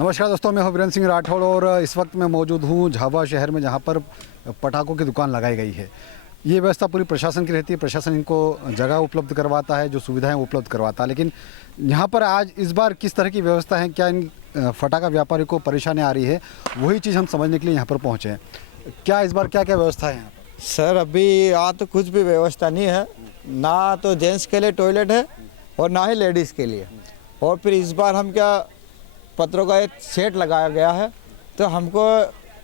नमस्कार दोस्तों, मैं हूं वीरेंद्र सिंह राठौड़ और इस वक्त मैं मौजूद हूं झाबुआ शहर में, जहां पर पटाखों की दुकान लगाई गई है। ये व्यवस्था पूरी प्रशासन की रहती है। प्रशासन इनको जगह उपलब्ध करवाता है, जो सुविधाएं उपलब्ध करवाता है। लेकिन यहाँ पर आज इस बार किस तरह की व्यवस्था है, क्या इन फटाखा व्यापारियों को परेशानी आ रही है, वही चीज़ हम समझने के लिए यहाँ पर पहुँचे हैं। क्या इस बार क्या क्या व्यवस्था है यहाँ पर? सर अभी यहाँ तो कुछ भी व्यवस्था नहीं है, ना तो जेंट्स के लिए टॉयलेट है और ना ही लेडीज़ के लिए। और फिर इस बार हम क्या पत्रों का एक सेट लगाया गया है, तो हमको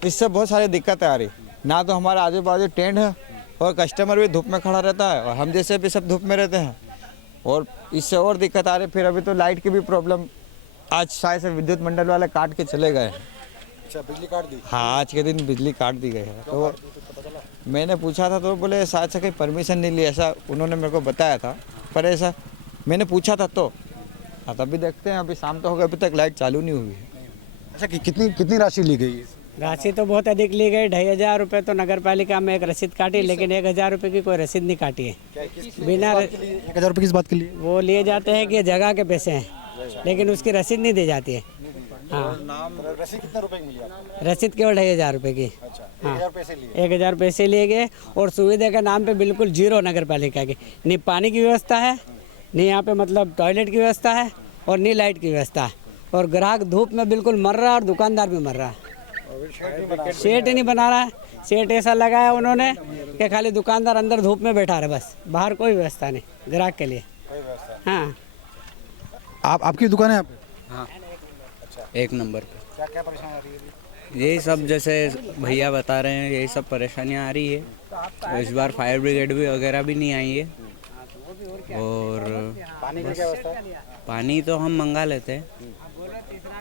इससे बहुत सारी दिक्कतें आ रही। ना तो हमारे आजू बाजू टेंट है और कस्टमर भी धूप में खड़ा रहता है और हम जैसे भी सब धूप में रहते हैं, और इससे और दिक्कत आ रही। फिर अभी तो लाइट की भी प्रॉब्लम, आज शायद से विद्युत मंडल वाले काट के चले गए हैं। अच्छा, बिजली काट दी? हाँ, आज के दिन बिजली काट दी गई है। तो मैंने पूछा था तो बोले शायद से कहीं परमिशन नहीं ली, ऐसा उन्होंने मेरे को बताया था। पर ऐसा मैंने पूछा था तो हाँ, तभी देखते हैं। अभी शाम तो हो गई, अभी तक लाइट चालू नहीं हुई है। अच्छा, कितनी राशि ली गई है? राशि तो बहुत अधिक ली गई। 2,500 रुपये तो नगर पालिका में एक रसीद काटी, लेकिन 1,000 रुपये की कोई रसीद नहीं काटी है। बिना 1,000 रुपये किस बात के लिए? वो लिए जाते हैं कि जगह के पैसे हैं, लेकिन उसकी रसीद नहीं दी जाती है। हाँ, रसीद कितने रुपए की मिली आपको? रसीद केवल 2,500 रुपये की। अच्छा, हाँ, 1,000 पैसे लिए? 1,000 पैसे लिए गए और सुविधा के नाम पे बिल्कुल जीरो नगर पालिका की। नहीं पानी की व्यवस्था है, नहीं यहाँ पे मतलब टॉयलेट की व्यवस्था है, और नहीं लाइट की व्यवस्था है। और ग्राहक धूप में बिल्कुल मर रहा है और दुकानदार भी मर रहा है। शेड नहीं बना रहा है। शेड ऐसा लगाया उन्होंने कि खाली दुकानदार अंदर धूप में बैठा रहे, बस बाहर कोई व्यवस्था नहीं ग्राहक के लिए। हाँ, आपकी दुकान है यहाँ पे? हाँ, एक नंबर पे। क्या क्या परेशानी आ रही है? यही सब जैसे भैया बता रहे हैं, यही सब परेशानियां आ रही है। तो इस बार फायर ब्रिगेड भी वगैरह भी नहीं आई है। और पानी की क्या व्यवस्था है? पानी तो हम मंगा लेते हैं।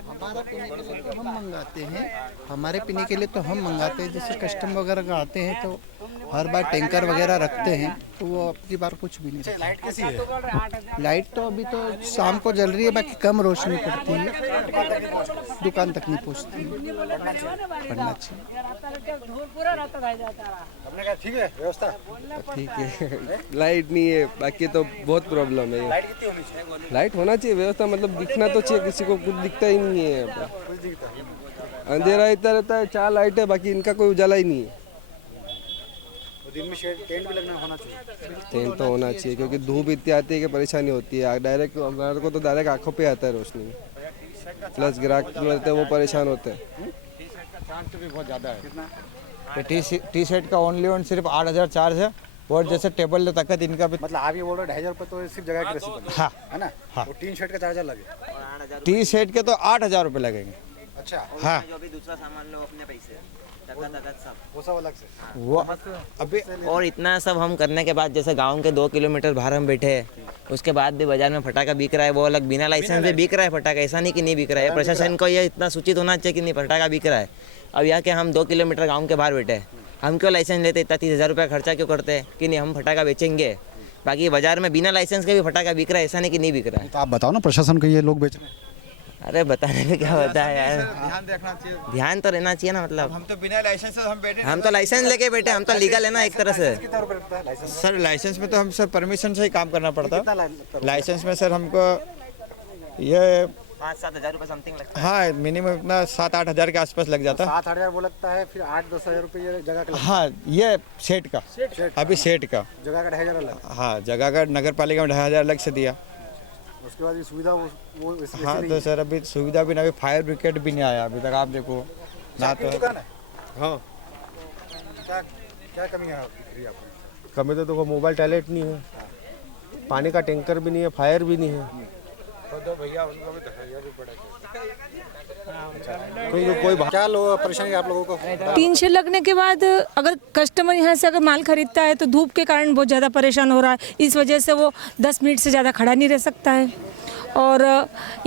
हमारा पीने के लिए तो हम मंगाते हैं, हमारे पीने के लिए तो हम मंगाते हैं। जैसे कस्टमर वगैरह का आते हैं तो हर बार टैंकर वगैरह रखते हैं, तो वो अपनी बार कुछ भी नहीं। लाइट कैसी है? लाइट तो अभी तो शाम को जल रही है, बाकी कम रोशनी पड़ती है, दुकान तक नहीं पहुँचती है। पढ़ना चाहिए। हमने कहा ठीक है व्यवस्था। ठीक है। लाइट नहीं है, बाकी तो बहुत प्रॉब्लम है। लाइट कितनी होनी चाहिए? लाइट होना चाहिए, व्यवस्था मतलब दिखना तो चाहिए, किसी को कुछ दिखता ही नहीं है। अंधेरा इतना रहता है, 4 लाइट है, बाकी इनका कोई उजाला ही नहीं है। दिन में टेंट भी लगना होना चाहिए। टेंट तो होना चाहिए, क्योंकि धूप इतनी आती है कि परेशानी होती है। डायरेक्ट हमारे को तो डायरेक्ट आंखों पे आता है रोशनी, प्लस ग्राहक रहते हैं वो परेशान होते हैं। बहुत ज़्यादा है। टी शर्ट का ओनली सिर्फ 8,000 चार्ज है, और जैसे टेबल तक इनका भी। मतलब आप ये बोल रहे 2,500 रुपये तो सिर्फ जगह की रसीद बनी? हाँ, है ना? हाँ। वो टीन शर्ट का चार्जर लगे? टी शर्ट के तो 8,000 रुपये लगेंगे। अच्छा, हाँ, जो भी दूसरा सामान लो अपने पैसे, सब वो सब अलग से? वो अभी और इतना सब हम करने के बाद, जैसे गांव के 2 किलोमीटर बाहर हम बैठे हैं, उसके बाद भी बाजार में फटाका बिक रहा है, वो अलग बिना लाइसेंस से बिक रहा है फटाका। ऐसा नहीं कि नहीं बिक रहा है। प्रशासन को ये इतना सूचित होना चाहिए कि नहीं फटाका बिक रहा है। अब यहाँ के हम 2 किलोमीटर गाँव के बाहर बैठे हैं, हम क्यों लाइसेंस लेते? इतना 30,000 रुपये खर्चा क्यों करते हैं कि नहीं हम फटाका बेचेंगे? बाकी बाजार में बिना लाइसेंस के भी फटाका बिक रहा है, ऐसा नहीं कि नहीं बिक रहा है। तो आप बताओ ना, प्रशासन को ये लोग बेच रहे हैं। अरे बताने में क्या होता है यार, ध्यान देखना चाहिए। ध्यान तो रहना चाहिए ना। मतलब हम तो बिना लाइसेंस से हम बैठे, हम तो लाइसेंस लेके बैठे, हम तो लीगल है ना एक तरह से। कितना रुपये लगता है लाइसेंस? सर लाइसेंस में तो हम सर परमिशन से ही काम करना पड़ता है। लाइसेंस में सर हमको ये 5-7 हज़ार रुपये समथिंग लगता हाँ मिनिमम इतना 7-8 हज़ार के आसपास लग जाता है। 7-8 हज़ार वो लगता है, फिर 8-10 हज़ार रुपये ये जगह का लगता हाँ, ये सेट का, अभी सेट का। है। जगह का 2,500 अलग। हाँ, जगह का नगर पालिका में 2,500 अलग से दिया। उसके बाद ये सुविधा वो इसमें हाँ, तो सर अभी सुविधा भी ना, अभी फायर ब्रिगेड भी नहीं आया अभी तक। आप देखो ना तो दुकान है। हाँ, क्या क्या कमी है आपको? कमी तो देखो, मोबाइल टॉयलेट नहीं है, पानी का टैंकर भी नहीं है, फायर भी नहीं है। कोई क्या परेशानी है आप लोगों को? टीन शेड लगने के बाद अगर कस्टमर यहाँ से अगर माल खरीदता है तो धूप के कारण बहुत ज़्यादा परेशान हो रहा है। इस वजह से वो 10 मिनट से ज़्यादा खड़ा नहीं रह सकता है। और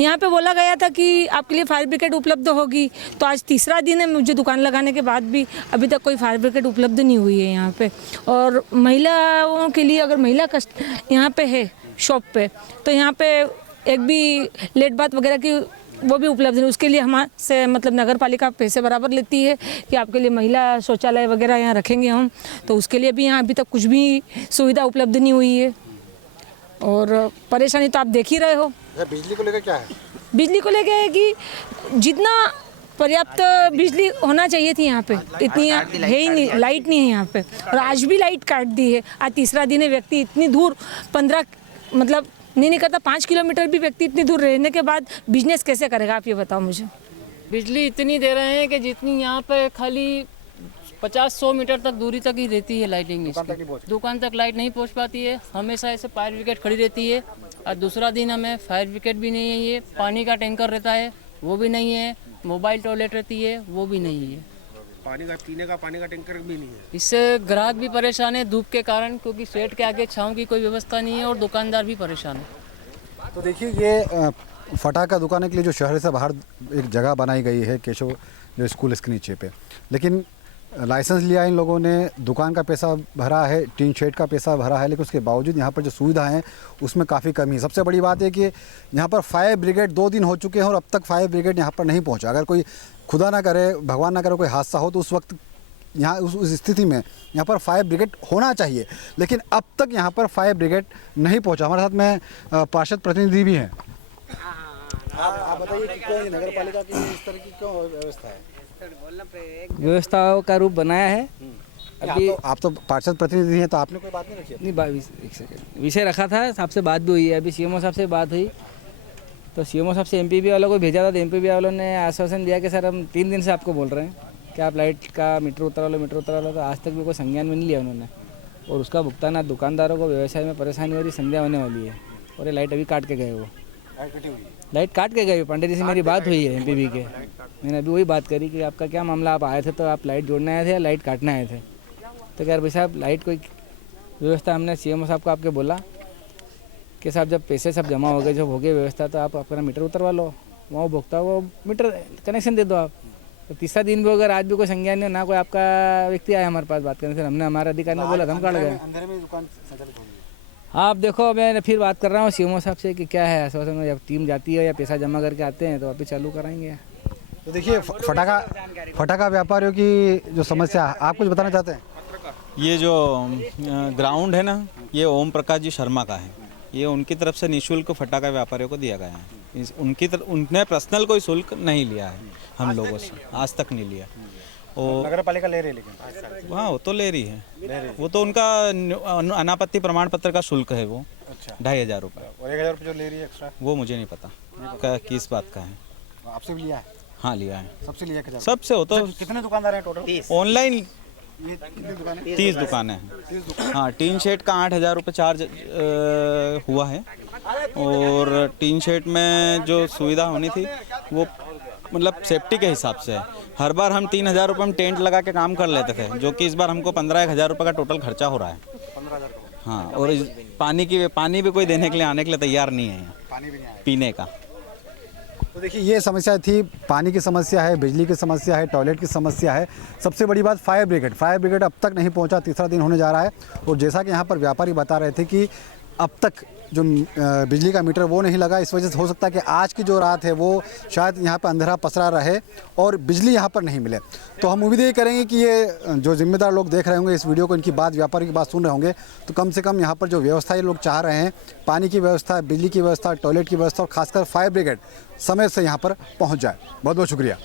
यहाँ पे बोला गया था कि आपके लिए फायर ब्रिगेड उपलब्ध होगी, तो आज तीसरा दिन है मुझे दुकान लगाने के बाद भी अभी तक कोई फायर ब्रिगेड उपलब्ध नहीं हुई है यहाँ पे। और महिलाओं के लिए अगर महिला कस्ट यहाँ पे है शॉप पे, तो यहाँ पे एक भी लेट बात वगैरह की वो भी उपलब्ध नहीं। उसके लिए हमारे से मतलब नगर पालिका पैसे बराबर लेती है कि आपके लिए महिला शौचालय वगैरह यहाँ रखेंगे हम, तो उसके लिए भी यहाँ अभी तक कुछ भी सुविधा उपलब्ध नहीं हुई है। और परेशानी तो आप देख ही रहे हो। बिजली को लेकर क्या है? बिजली को लेके है कि जितना पर्याप्त बिजली होना चाहिए थी यहाँ पे इतनी है ही नहीं, लाइट नहीं है यहाँ पे। और आज भी लाइट काट दी है। आज तीसरा दिन है, व्यक्ति इतनी दूर 15 मतलब नहीं करता 5 किलोमीटर भी व्यक्ति इतनी दूर रहने के बाद बिजनेस कैसे करेगा, आप ये बताओ मुझे। बिजली इतनी दे रहे हैं कि जितनी यहाँ पे खाली 50-100 मीटर तक दूरी तक ही रहती है लाइटिंग, दुकान तक लाइट नहीं पहुँच पाती है। हमेशा ऐसे फायर ब्रिगेड खड़ी रहती है। और दूसरा दिन हमें फायर ब्रिगेड भी नहीं है, ये पानी का टैंकर रहता है वो भी नहीं है, मोबाइल टॉयलेट रहती है वो भी नहीं है, पानी का पीने का पानी का टैंकर भी नहीं है। इससे ग्राहक भी परेशान है धूप के कारण, क्योंकि शेड के आगे छाँव की कोई व्यवस्था नहीं है और दुकानदार भी परेशान है। तो देखिए ये फटाका दुकान के लिए जो शहर से बाहर एक जगह बनाई गई है केशव जो स्कूल इसके नीचे पे, लेकिन लाइसेंस लिया इन लोगों ने, दुकान का पैसा भरा है, टीन शेड का पैसा भरा है, लेकिन उसके बावजूद यहाँ पर जो सुविधा हैं उसमें काफ़ी कमी है। सबसे बड़ी बात है कि यहाँ पर फायर ब्रिगेड 2 दिन हो चुके हैं और अब तक फायर ब्रिगेड यहाँ पर नहीं पहुँचा। अगर कोई खुदा ना करे, भगवान ना करे कोई हादसा हो तो उस वक्त यहाँ उस स्थिति में यहाँ पर फायर ब्रिगेड होना चाहिए, लेकिन अब तक यहाँ पर फायर ब्रिगेड नहीं पहुँचा। हमारे साथ में पार्षद प्रतिनिधि भी हैं। आप बताइए कि क्यों नगर पालिका की इस तरह की क्यों व्यवस्था है? व्यवस्था का रूप बनाया है। अभी आप तो पार्षद प्रतिनिधि हैं, तो आपने कोई बात नहीं रखी? नहीं, एक सेकंड विषय रखा था, साहब से बात भी हुई है। अभी सीएमओ साहब से बात हुई तो सीएमओ साहब से एमपीबी वालों को भेजा था, तो एमपीबी वालों ने आश्वासन दिया कि सर हम 3 दिन से आपको बोल रहे हैं कि आप लाइट का मीटर उतरा लो। तो आज तक भी कोई संज्ञान में नहीं लिया उन्होंने, और उसका भुगतान आज दुकानदारों को व्यवसाय में परेशानी हो रही, संध्या होने वाली है। और ये लाइट अभी काट के गए, वो लाइट काट के गए। पांडे जी से मेरी बात हुई है एमपीबी के, मैंने अभी वही बात करी कि आपका क्या मामला, आप आए थे तो आप लाइट जोड़ने आए थे या लाइट काटने आए थे? तो क्या भाई साहब लाइट कोई व्यवस्था, हमने सीएमओ साहब को आपके बोला कि साहब जब पैसे सब जमा हो गए, जब हो गए व्यवस्था, तो आप अपना मीटर उतरवा लो, वहाँ भुगता वो मीटर कनेक्शन दे दो आप। तो तीसरा दिन भी अगर आज भी कोई संज्ञान नहीं, ना कोई आपका व्यक्ति आया हमारे पास बात करने, फिर हमने हमारे अधिकारी ने बोला हम काट गए। हाँ, आप देखो मैं फिर बात कर रहा हूँ सीएमओ साहब से कि क्या है आश्वासन में, जब टीम जाती है या पैसा जमा करके आते हैं तो वापस चालू कराएंगे। तो देखिए फटाका व्यापारियों की जो समस्या, आप कुछ बताना चाहते हैं? ये जो ग्राउंड है ना, ये ओम प्रकाश जी शर्मा का है। ये उनकी तरफ से निःशुल्क फटाका व्यापारियों को दिया गया है। उनने पर्सनल कोई शुल्क नहीं लिया है हम लोगों से, आज तक नहीं लिया। और नगर पालिका ले रही है, लेकिन हाँ वो तो ले रही है, वो तो उनका अनापत्ति प्रमाण पत्र का शुल्क है वो। अच्छा, 2500 रुपये। और 1000 रुपये जो ले रही है एक्स्ट्रा, वो मुझे नहीं पता किस बात का है। आपसे भी लिया है? हाँ लिया है, सबसे लिया है? सबसे हो तो। कितने दुकानदार हैं टोटल? ऑनलाइन 30 दुकानें हैं। हाँ, टीन शेड का 8000 रुपये चार्ज हुआ है, और टीन शेड में जो सुविधा होनी थी वो मतलब सेफ्टी के हिसाब से है। हर बार हम 3000 रुपये में टेंट लगा के काम कर लेते थे, जो कि इस बार हमको 15-1000 रुपये का टोटल खर्चा हो रहा है। 15,000। हाँ, और पानी भी कोई देने के लिए आने के लिए तैयार नहीं है, पानी भी नहीं आया पीने का। तो देखिए ये समस्या थी, पानी की समस्या है, बिजली की समस्या है, टॉयलेट की समस्या है। सबसे बड़ी बात फायर ब्रिगेड अब तक नहीं पहुंचा, तीसरा दिन होने जा रहा है। और जैसा कि यहाँ पर व्यापारी बता रहे थे कि अब तक जो बिजली का मीटर वो नहीं लगा, इस वजह से हो सकता है कि आज की जो रात है वो शायद यहाँ पर अंधेरा पसरा रहे और बिजली यहाँ पर नहीं मिले। तो हम उम्मीद ये करेंगे कि ये जो जिम्मेदार लोग देख रहे होंगे इस वीडियो को, इनकी बात, व्यापारी की बात सुन रहे होंगे, तो कम से कम यहाँ पर जो व्यवस्था ये लोग चाह रहे हैं, पानी की व्यवस्था, बिजली की व्यवस्था, टॉयलेट की व्यवस्था और खासकर फायर ब्रिगेड समय से यहाँ पर पहुँच जाए। बहुत बहुत शुक्रिया।